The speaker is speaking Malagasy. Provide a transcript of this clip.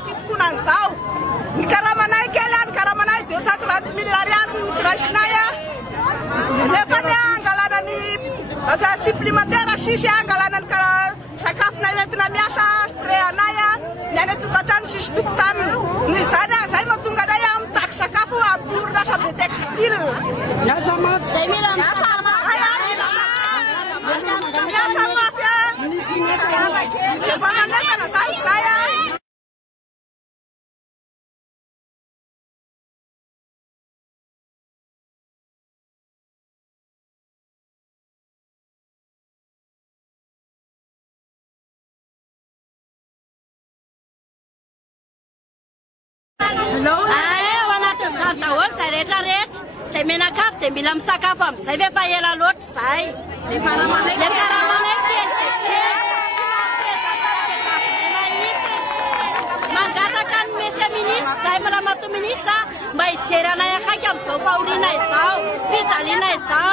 profit kunang zao. Ny karamanay kely any karamanay dia 50 miliyary any mikrashinay nefa ny angalanany asa supplémentaire sisy angalanany sakafona entina miasa frais-anay ny any tokantrano sisy tokotany zany zay mahatonga anay mitaky sakafo amin'ny orinasa de textile. Miasa mafy. Zay mila miasa mafy. Miasa mafy efa manentana zany zay Ao anatin'ny izany daholo izay rehetrarehetra izay menakafo dia mila misakafo amin'izay ve fa ela loatra izay. Le karamanay kely mangataka ny mese minitra izay mila mato minitra mba hijery anay akaiky amin'izao fahoriana izao fijaliana izao.